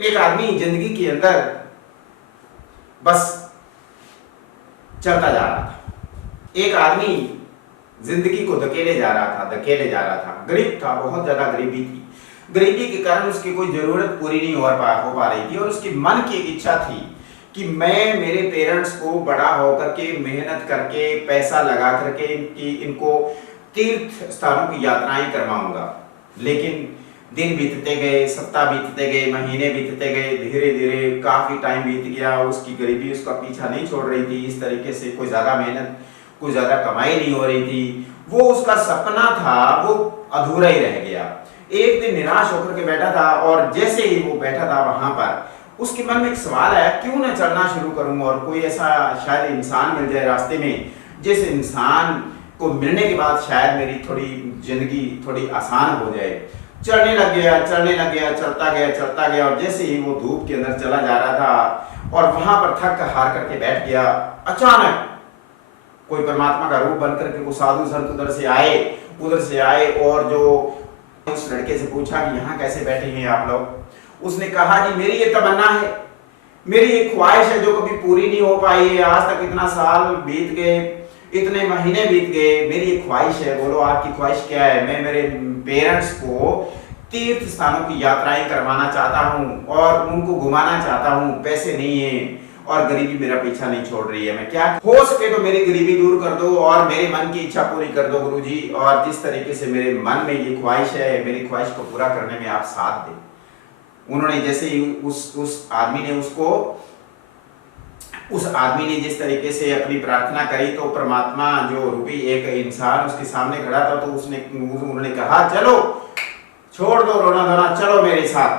एक आदमी जिंदगी के अंदर बस चलता जा रहा था। एक आदमी जिंदगी को धकेले जा रहा था। गरीब था, बहुत ज्यादा गरीबी थी। गरीबी के कारण उसकी कोई जरूरत पूरी नहीं हो पा रही थी और उसकी मन की एक इच्छा थी कि मैं मेरे पेरेंट्स को बड़ा होकर के मेहनत करके पैसा लगा करके इनको तीर्थ स्थानों की यात्राएं करवाऊंगा। लेकिन दिन बीतते गए, सप्ताह बीतते गए, महीने बीतते गए, धीरे धीरे काफी टाइम बीत गया। उसकी गरीबी उसका पीछा नहीं छोड़ रही थी। इस तरीके से कोई ज्यादा मेहनत, कोई ज्यादा कमाई नहीं हो रही थी। वो उसका सपना था, वो अधूरा ही रह गया। एक दिन निराश होकर के बैठा था और जैसे ही वो बैठा था वहां पर उसके मन में एक सवाल आया, क्यों ना चलना शुरू करूं और कोई ऐसा शायद इंसान मिल जाए रास्ते में, जिस इंसान को मिलने के बाद शायद मेरी थोड़ी जिंदगी थोड़ी आसान हो जाए। चलने लग गया, चलता गया और जैसे ही वो धूप के अंदर चला जा रहा था और वहां पर थक हार करके बैठ गया, अचानक कोई परमात्मा का रूप बनकर के वो साधु संत उधर से आए और जो उस लड़के से पूछा कि यहाँ कैसे बैठे हैं आप लोग। उसने कहा कि मेरी ये तमन्ना है, मेरी एक ख्वाहिश है जो कभी पूरी नहीं हो पाई है। आज तक इतना साल बीत गए, इतने महीने बीत गए, मेरी एक ख्वाहिश है। बोलो आपकी ख्वाहिश क्या है? मैं मेरे पेरेंट्स को तीर्थ स्थानों की यात्राएं करवाना चाहता हूँ और उनको घुमाना चाहता हूँ। पैसे नहीं है और गरीबी मेरा पीछा नहीं छोड़ रही है। मैं क्या हो सके तो मेरी गरीबी दूर कर दो और मेरे मन की इच्छा पूरी कर दो गुरुजी। और जिस तरीके से मेरे मन में ये ख्वाहिश है, मेरी ख्वाहिश को पूरा करने में आप साथ दें। उन्होंने जैसे ही उस आदमी ने जिस तरीके से अपनी प्रार्थना करी तो परमात्मा जो रूपी एक इंसान उसके सामने खड़ा था, तो उन्होंने कहा चलो छोड़ दो रोना धोना, चलो मेरे साथ,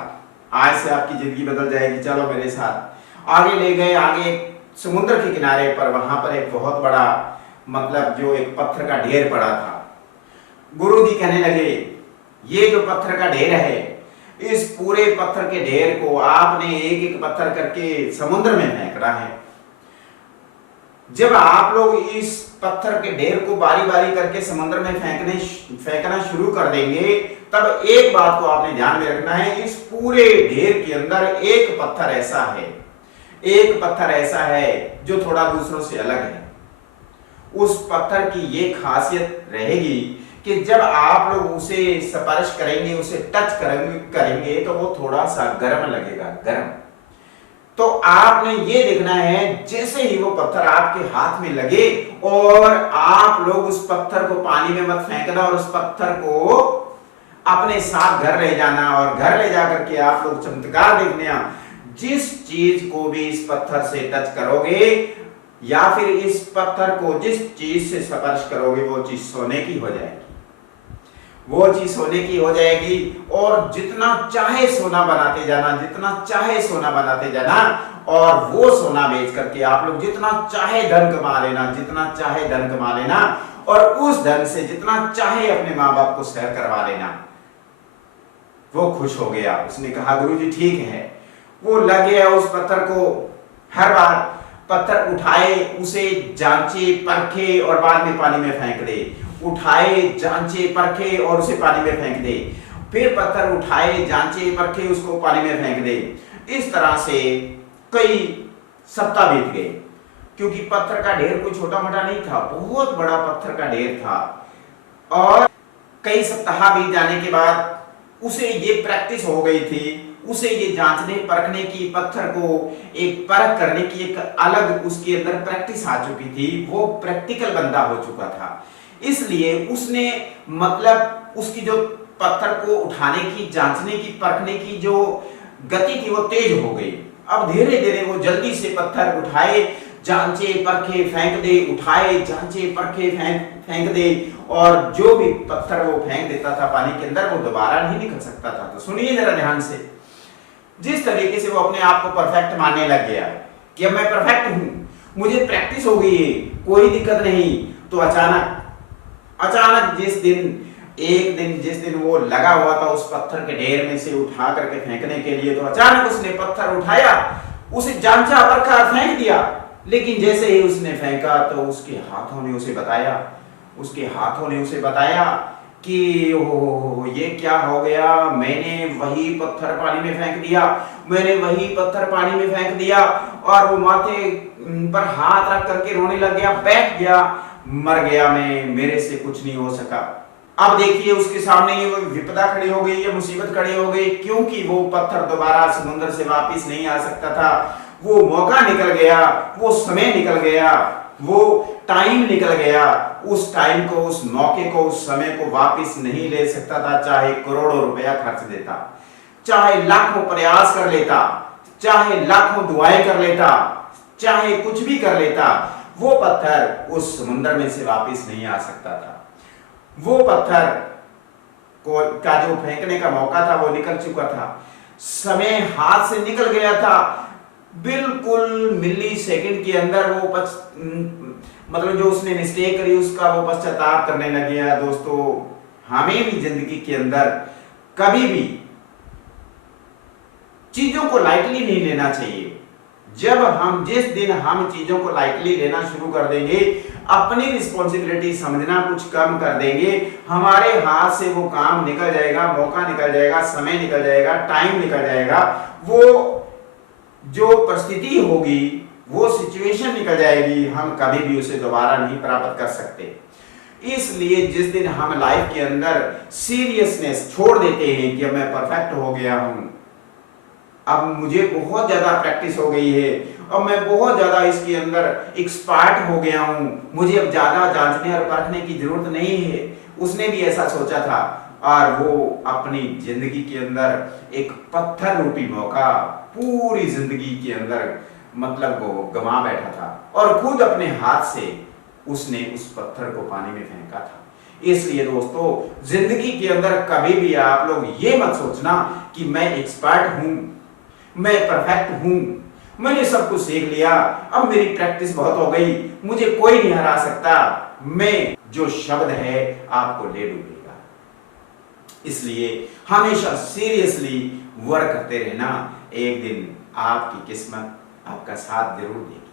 आज से आपकी जिंदगी बदल जाएगी, चलो मेरे साथ। आगे ले गए, आगे समुद्र के किनारे पर, वहां पर एक बहुत बड़ा मतलब जो एक पत्थर का ढेर पड़ा था। गुरु जी कहने लगे ये जो पत्थर का ढेर है, इस पूरे पत्थर के ढेर को आपने एक एक पत्थर करके समुद्र में फेंकना है। जब आप लोग इस पत्थर के ढेर को बारी बारी करके समुद्र में फेंकना शुरू कर देंगे, तब एक बात को आपने ध्यान में रखना है, इस पूरे ढेर के अंदर एक पत्थर ऐसा है जो थोड़ा दूसरों से अलग है। उस पत्थर की ये खासियत रहेगी कि जब आप लोग उसे स्पर्श करेंगे, उसे टच करेंगे तो वो थोड़ा सा गर्म लगेगा, गर्म। तो आपने ये देखना है जैसे ही वो पत्थर आपके हाथ में लगे और आप लोग उस पत्थर को पानी में मत फेंकना और उस पत्थर को अपने साथ घर ले जाना और घर ले जाकर के आप लोग चमत्कार देखना। जिस चीज को भी इस पत्थर से टच करोगे या फिर इस पत्थर को जिस चीज से स्पर्श करोगे वो चीज सोने की हो जाएगी, वो चीज सोने की हो जाएगी। और जितना चाहे सोना बनाते जाना और वो सोना बेच करके आप लोग जितना चाहे धन कमा लेना और उस धन से जितना चाहे अपने माँ बाप को सैर करवा लेना। वो खुश हो गया, उसने कहा गुरुजी ठीक है। वो लग गया उस पत्थर को, हर बार पत्थर उठाए, उसे जांचे परखे और बाद में पानी में फेंक दे, उठाए जांचे परखे और उसे पानी में फेंक दे, फिर पत्थर उठाए जांचे परखे उसको पानी में फेंक दे। इस तरह से कई सप्ताह बीत गए, क्योंकि पत्थर का ढेर कोई छोटा मोटा नहीं था, बहुत बड़ा पत्थर का ढेर था। और कई सप्ताह बीत जाने के बाद उसे ये प्रैक्टिस हो गई थी, उसे ये जांचने परखने की, पत्थर को एक परख करने की एक अलग उसके अंदर प्रैक्टिस आ चुकी थी। वो प्रैक्टिकल बंदा हो चुका था, इसलिए उसने मतलब उसकी जो पत्थर को उठाने की, जांचने की, परखने की जो गति थी वो तेज हो गई। अब धीरे धीरे वो जल्दी से पत्थर उठाए, जांचे परखे फेंक दे, उठाए जांचे परखे फेंक दे और जो भी पत्थर वो फेंक देता था पानी के अंदर वो दोबारा नहीं निकल सकता था। तो सुनिए जरा ध्यान से, जिस तरीके से वो अपने आप को परफेक्ट मानने लग गया कि अब मैं परफेक्ट हूं, मुझे प्रैक्टिस हो गई है, कोई दिक्कत नहीं। तो अचानक जिस दिन वो लगा हुआ था उस पत्थर के ढेर में से उठा करके फेंकने के लिए, तो अचानक उसने पत्थर उठाया, उसे जांचा परखा, फेंक दिया। लेकिन जैसे ही उसने फेंका तो उसके हाथों ने उसे बताया कि ओ ये क्या हो गया, मैंने वही पत्थर पानी में फेंक दिया, मैंने वही पत्थर पानी में फेंक दिया, और वो माथे पर हाथ रख करके रोने लग गया, बैठ गया, मर गया मैं, मेरे से कुछ नहीं हो सका। अब देखिए उसके सामने ये विपदा खड़ी हो गई, ये मुसीबत खड़ी हो गई, क्योंकि वो पत्थर दोबारा समुद्र से वापस नहीं आ सकता था। वो मौका निकल गया, वो समय निकल गया, वो टाइम निकल गया। उस टाइम को, उस मौके को, उस समय को वापस नहीं ले सकता था, चाहे करोड़ों रुपया खर्च देता, चाहे लाखों प्रयास कर लेता, चाहे लाखों दुआएं कर लेता, चाहे कुछ भी कर लेता, वो पत्थर उस समुद्र में से वापस नहीं आ सकता था। वो पत्थर को का जो फेंकने का मौका था वो निकल चुका था, समय हाथ से निकल गया था। बिल्कुल मिली सेकंड के अंदर वो मतलब जो उसने मिस्टेक करी उसका वो पश्चाताप करने लग गया। दोस्तों, हमें भी जिंदगी के अंदर कभी भी चीजों को लाइटली नहीं लेना चाहिए। जिस दिन हम चीजों को लाइटली लेना शुरू कर देंगे, अपनी रिस्पॉन्सिबिलिटी समझना कुछ कम कर देंगे, हमारे हाथ से वो काम निकल जाएगा, मौका निकल जाएगा, समय निकल जाएगा, टाइम निकल जाएगा, वो जो परिस्थिति होगी, वो सिचुएशन निकल जाएगी, हम कभी भी उसे दोबारा नहीं प्राप्त कर सकते। इसलिए जिस दिन हम लाइफ के अंदर सीरियसनेस छोड़ देते हैं कि अब मैं परफेक्ट हो गया हूं, अब मुझे बहुत ज्यादा प्रैक्टिस हो गई है, अब मैं बहुत ज्यादा इसके अंदर एक्सपर्ट हो गया हूं, मुझे अब ज्यादा जांचने और परखने की जरूरत नहीं है, उसने भी ऐसा सोचा था, और वो अपनी जिंदगी के अंदर एक पत्थर रूपी मौका पूरी जिंदगी के अंदर मतलब वो गंवा बैठा था, और खुद अपने हाथ से उसने उस पत्थर को पानी में फेंका था। इसलिए दोस्तों, जिंदगी के अंदर कभी भी आप लोग ये मत सोचना कि मैं एक्सपर्ट हूं, मैं परफेक्ट हूं, मैंने सब कुछ सीख लिया, अब मेरी प्रैक्टिस बहुत हो गई, मुझे कोई नहीं हरा सकता, मैं जो शब्द है आपको ले डूबेगा। इसलिए हमेशा सीरियसली वर्क करते रहना, एक दिन आपकी किस्मत आपका साथ जरूर देगी।